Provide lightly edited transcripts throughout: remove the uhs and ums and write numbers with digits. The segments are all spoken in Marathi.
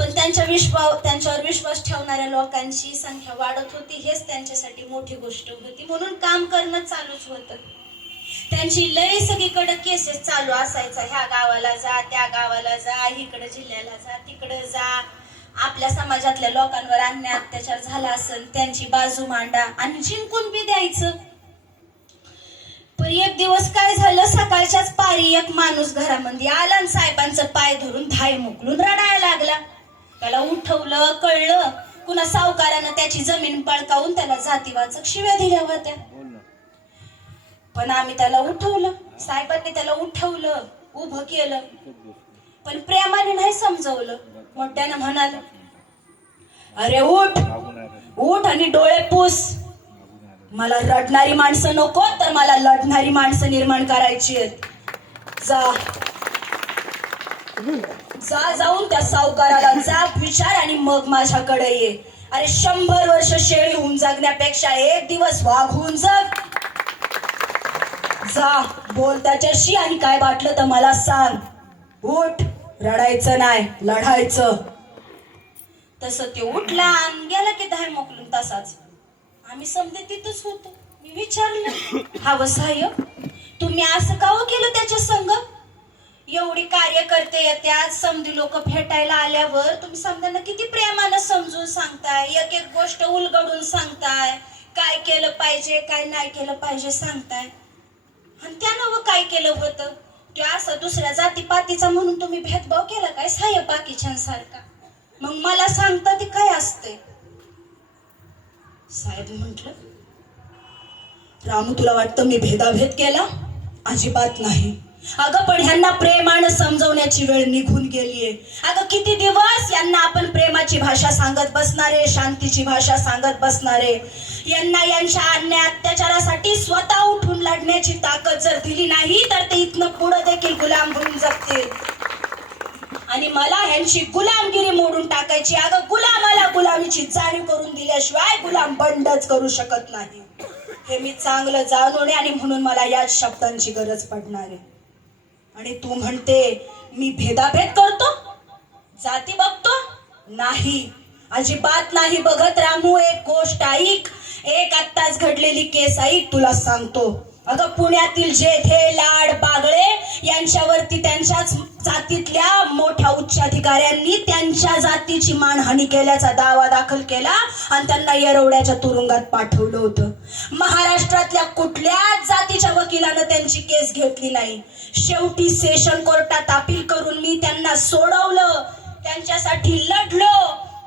पण त्यांच्यावर विश्वास ठेवणाऱ्या लोकांची संख्या वाढत होती, हेच त्यांच्यासाठी मोठी गोष्ट होती. म्हणून काम करणं चालूच होतं. त्यांची लय सगळीकडे केसेस चालू असायचा, ह्या गावाला जा, त्या गावाला जा, इकडे जिल्ह्याला जा, तिकडे जा. आपल्या समाजातल्या लोकांवर अन्याय अत्याचार झाला असेल त्यांची बाजू मांडा आणि जिंकून बी द्यायचं. पण एक दिवस काय झालं, सकाळच्याच पारी एक माणूस घरामध्ये आला आणि साहेबांचं पाय धरून धाय मोकलून रडायला लागला. त्याला उठवलं, कळलं कुणा सावकारानं त्याची जमीन बळकावून त्याला जातीवाचक शिव्या दिल्या होत्या. पण आम्ही त्याला उठवलं, साहेबांनी त्याला उठवलं, उभं केलं, पण प्रेमाने नाही समजवलं. मोठ्यानं म्हणाल, अरे उठ उठ आणि डोळे पुस. मला रडणारी माणसं नको, तर मला लढणारी माणसं निर्माण करायची आहेत. जाऊन त्या सावकाराला जा विचार आणि मग माझ्याकडे ये. अरे 100 वर्ष शेळी होऊन जगण्यापेक्षा एक दिवस वाघ होऊन जग. जा बोल त्याच्याशी आणि काय वाटलं तर मला सांग. उठ, रडायचं नाही, लढायचं. तसं ते उठला आणि गेला की धाय मोकलून. तसाच आम्ही समजे तिथंच होतो. मी विचारलं, हा साहेब तुम्ही असं का केलं त्याच्या संग? एवढी कार्यकर्ते येत्यात, समधी लोक भेटायला आल्यावर तुम्ही समजांना किती प्रेमानं समजून सांगताय, एक एक गोष्ट उलगडून सांगताय, काय केलं पाहिजे काय नाही केलं पाहिजे सांगताय. आणि त्यानं काय केलं होतं ते असं दुसऱ्या जातीपातीचा म्हणून तुम्ही भेदभाव केला काय साहेब बाकीच्यांसारखा? मग मला सांगता ते काय असते? साहेब म्हटलं, रामू तुला वाटतं मी भेदाभेद केला? अजिबात नाही. अगं पण ह्यांना प्रेमानं समजवण्याची वेळ निघून गेलीये. अगं किती दिवस यांना आपण प्रेमाची भाषा सांगत बसणारे, शांतीची भाषा सांगत बसणारे. यांना यांच्या अन्याय अत्याचारासाठी स्वतः उठून लढण्याची ताकद जर दिली नाही तर ते इथनं पुढे देखील गुलाम होऊन जगतील. आणि मला ह्यांची गुलामगिरी मोडून टाकायची. अगं गुलामाला गुलामीची जाणीव करून दिल्याशिवाय गुलाम बंडच करू शकत नाही, हे मी चांगलं जाणून आहे. आणि म्हणून मला याच शब्दांची गरज पडणार आहे. आणि तू म्हणते मी भेदाभेद करतो, जाती बघतो? नाही, अजिबात नाही बघत. रामू एक गोष्ट ऐक, एक आत्ताच घडलेली केस ऐक, तुला सांगतो. अगं पुण्यातील जेठे लाड बागळे यांच्यावरती त्यांच्याच जातीतल्या मोठ्या उच्चाधिकाऱ्यांनी त्यांच्या जातीची मानहानी केल्याचा दावा दाखल केला आणि त्यांना येरवड्याच्या तुरुंगात पाठवलं होतं. महाराष्ट्रातल्या कुठल्याच जातीच्या वकिलानं त्यांची केस घेतली नाही. शेवटी सेशन कोर्टात अपील करून मी त्यांना सोडवलं, त्यांच्यासाठी लढलो,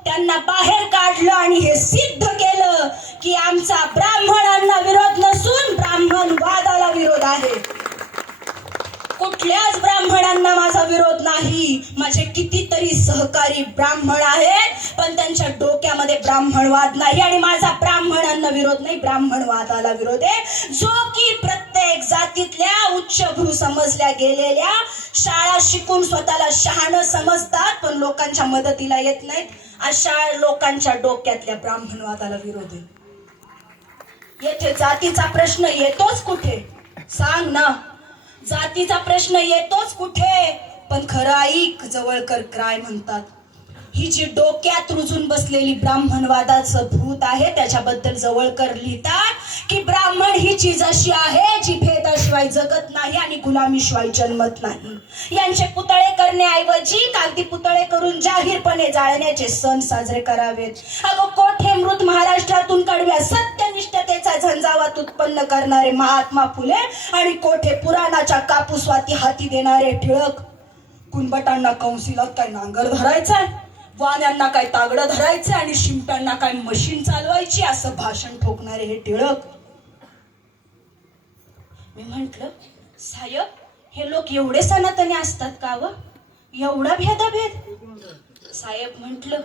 त्यांना बाहेर काढलं आणि हे सिद्ध केलं की आमचा ब्राह्मणांना विरोध नसून ब्राह्मणवादाला विरोध आहे. कुठल्याच ब्राह्मणांना माझा विरोध नाही. माझे कितीतरी सहकारी ब्राह्मण आहेत पण त्यांच्या डोक्यामध्ये ब्राह्मणवाद नाही. आणि माझा ब्राह्मणांना विरोध नाही, ब्राह्मणवादाला विरोध आहे, जो की प्रत्येक जातीतल्या उच्चभ्रू समजल्या गेलेल्या, शाळा शिकून स्वतःला शहाणं समजतात पण लोकांच्या मदतीला येत नाहीत, अशा लोकांच्या डोक्यातल्या ब्राह्मणवादाला विरोध आहे. येथे जातीचा प्रश्न येतोच कुठे? सांग ना, जातीचा प्रश्न येतोच कुठे? पण खरं ऐक, जवळकर काय म्हणतात. ही जी डोक्यात रुजून बसलेली ब्राह्मणवादाचं भूत आहे त्याच्याबद्दल जवळकर लिहितात की ब्राह्मण ही चीज अशी आहे जी भेदाशिवाय जगत नाही आणि गुलामीशिवाय जन्मत नाही. यांचे पुतळे करण्याऐवजी कागदी पुतळे करून जाहीरपणे जाळण्याचे सण साजरे करावेत. अगं कोठे मृत महाराष्ट्रातून कडव्या सत्यनिष्ठतेचा झंझावात उत्पन्न करणारे महात्मा फुले आणि कोठे पुराणाच्या कापूसवाती हाती देणारे टिळक. कुंभटांना कौन्सिलात काय नांगर धरायचाय, वाण्यांना काय तागडं धरायचं आणि शिंप्यांना काय मशीन चालवायची असं भाषण ठोकणारे हे टिळक. मी म्हंटल, साहेब हे लोक एवढे सनातनी असतात का व? एवढा भेदाभेद? साहेब म्हंटल,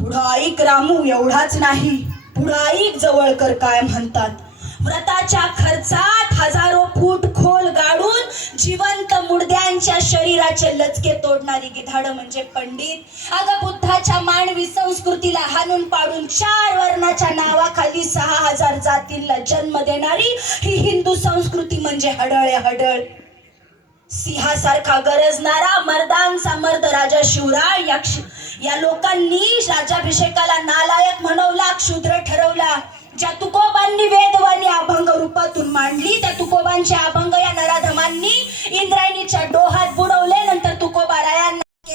पुढं ऐक रामू, एवढाच नाही, पुढं ऐक जवळकर काय म्हणतात. व्रताच्या खर्चात हजारो फूट खोल गाडून जिवंत मुडद्यांच्या शरीराचे लचके तोडणारी गिधाड म्हणजे पंडित. अगं बुद्धाच्या मानवी संस्कृतीला हाणून पाडून 4 वर्णाच्या नावाखाली 6000 जातींना जन्म देणारी ही हिंदू संस्कृती म्हणजे हडळे हडळ. सिंहासारखा गरजणारा मर्दांचा मर्द राजा शिवराय या लोकांनी राज्याभिषेकाला नालायक म्हणवला, क्षुद्र ठरवला. ज्या तुकोबांनी वेदवाणी अभंग रूपातून मांडली, त्या तुकोबांचे अभंग या नराधमांनी इंद्रायणीच्या डोहात बुडवून